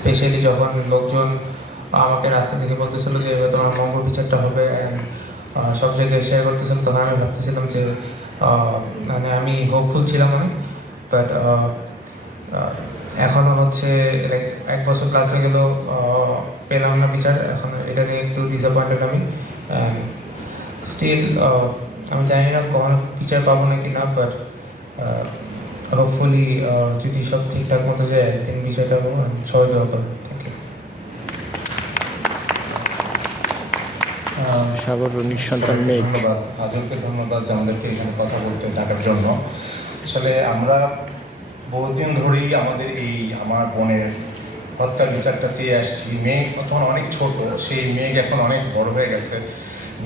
Specially যখন লোকজন আমাকে রাস্তা থেকে বলতেছিল যে, এবার তোমার মঙ্গল বিচারটা হবে সব জায়গায় শেয়ার করতেছিল, তখন আমি ভাবতেছিলাম যে মানে আমি হোপফুল ছিলাম আমি বাট এখনও হচ্ছে লাইক এক বছর ক্লাস হয়ে গেলেও পেলাম না বিচার, এখন এটা নিয়ে একটু ডিসঅ্যাপয়েন্টেড আমি স্টিল আমি জানি না কখনো বিচার পাবো নাকি না বাট হোপফুলি যদি সব ঠিকঠাক মতো যায় একদিন বিষয়টা আমি সবাই দোয়া করব সাগর নিঃসন্তান মেঘ। ধন্যবাদ। আজকে ধন্যবাদ যে আমাদেরকে এখানে কথা বলতে ডাকার জন্য। আসলে আমরা বহুদিন ধরেই আমাদের এই আমার বোনের হত্যার বিচারটা চেয়ে আসছি। মেঘ তখন অনেক ছোট সেই মেঘ এখন অনেক বড় হয়ে গেছে।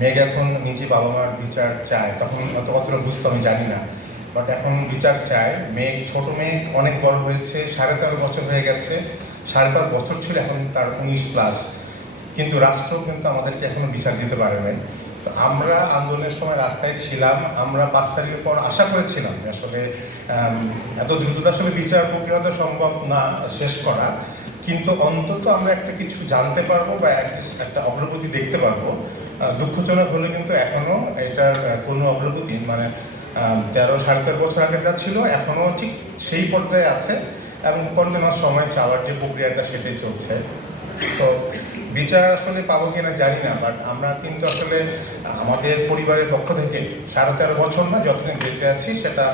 মেঘ এখন নিজে বাবা মার বিচার চায় তখন অত কতটা বুঝতো আমি জানি না। বাট এখন বিচার চায় মেঘ, ছোট মেঘ অনেক বড় হয়েছে, সাড়ে তেরো বছর হয়ে গেছে, সাড়ে পাঁচ বছর ছিল এখন তার উনিশ প্লাস কিন্তু রাষ্ট্র কিন্তু আমাদেরকে এখনও বিচার দিতে পারে নাই। তো আমরা আন্দোলনের সময় রাস্তায় ছিলাম, আমরা পাঁচ তারিখের পর আশা করেছিলাম যে আসলে এত দ্রুততা আসলে বিচার প্রক্রিয়া তো সম্ভব না, শেষ করা। কিন্তু অন্তত আমরা একটা কিছু জানতে পারব বা একটা অগ্রগতি দেখতে পারব। দুঃখজনক হলে কিন্তু এখনও এটার কোনো অগ্রগতি মানে তেরো সাড়ে তেরো বছর আগে যা ছিল, এখনও ঠিক সেই পর্যায়ে আছে এবং কন্টিনিউয়াস সময় চাওয়ার যে প্রক্রিয়াটা সেটাই চলছে। তো বিচার আসলে পাবো কিনা জানি না বাট আমরা কিন্তু আসলে আমাদের পরিবারের পক্ষ থেকে সাড়ে তেরো বছর না যতদিন বেঁচে আছি, সেটা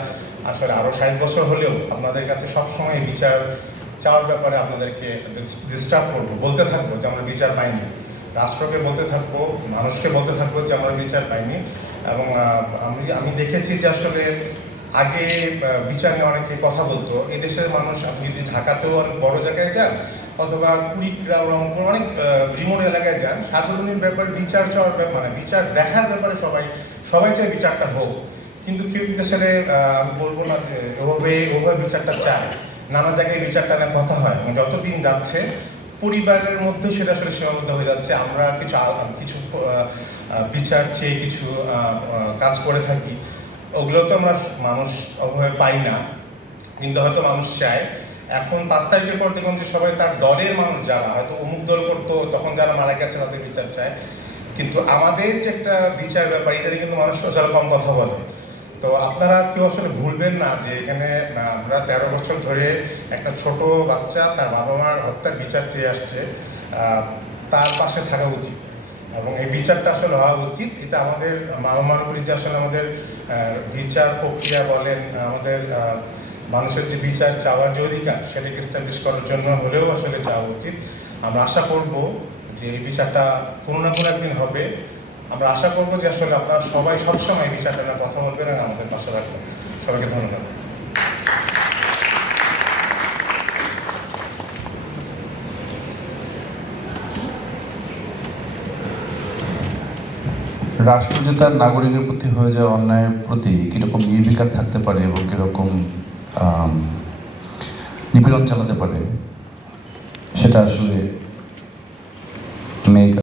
আসলে আরও ষাট বছর হলেও আপনাদের কাছে সবসময় বিচার চাওয়ার ব্যাপারে আপনাদেরকে ডিস্টার্ব করব, বলতে থাকব যে আমরা বিচার পাইনি। রাষ্ট্রকে বলতে থাকব, মানুষকে বলতে থাকব যে আমরা বিচার পাইনি। এবং আমি আমি দেখেছি যে আসলে আগে বিচার নিয়ে অনেকে কথা বলতো। এদেশের মানুষ, আপনি যদি ঢাকাতেও অনেক বড় জায়গায় যান, অথবা কুড়িগ্রাম, রংপুর, অনেক রিমোট এলাকায় যান সাধারণের ব্যাপারে বিচার চাওয়ার ব্যাপার মানে বিচার দেখার ব্যাপারে সবাই সবাই চায় বিচারটা হোক। কিন্তু কেউ কিন্তু আসলে আমি বলব না যে ওভাবে ওভাবে বিচারটা চায়, নানা জায়গায় বিচারটা নিয়ে কথা হয়। যতদিন যাচ্ছে পরিবারের মধ্যে সেটা আসলে সীমাবদ্ধ হয়ে যাচ্ছে। আমরা কিছু কিছু বিচার চেয়ে কিছু কাজ করে থাকি। ওগুলো তো আমরা মানুষ অভাবে পাই না। কিন্তু হয়তো মানুষ চায়। এখন পাঁচ তারিখের পর দেখুন যে সবাই তার দলের মানুষ যারা, হয়তো অমুক দল করতো, তখন যারা মারা গেছে তাদের বিচার চায়। কিন্তু আমাদের যে একটা বিচার ব্যাপার, এটা নিয়ে কিন্তু মানুষ আসলে কম কথা বলে। তো আপনারা কেউ আসলে ভুলবেন না যে এখানে আমরা তেরো বছর ধরে একটা ছোট বাচ্চা, তার বাবা মার হত্যার বিচার চেয়ে আসছে তার পাশে থাকা উচিত। এবং এই বিচারটা আসলে হওয়া উচিত। এটা আমাদের মানবানুগুলি যে আসলে আমাদের বিচার প্রক্রিয়া বলেন, আমাদের মানুষের যে বিচার চাওয়ার যে অধিকার, সেটাকে এস্টাবলিশ করার জন্য হলেও আসলে চাওয়া উচিত। আমরা আশা করব যে এই বিচারটা কোনো না কোনো একদিন হবে। আমরা আশা করব যে আসলে আপনারা সবাই সবসময় এই বিষয়টা কথা বলবেন এবং আমাদের পাশে রাখবেন সবাইকে ধন্যবাদ। রাষ্ট্র তার নাগরিকের প্রতি হয়ে যাওয়া অন্যায়ের প্রতি কীরকম নির্বিকার থাকতে পারে এবং কীরকম নিপীড়ন চালাতে পারে, সেটা আসলে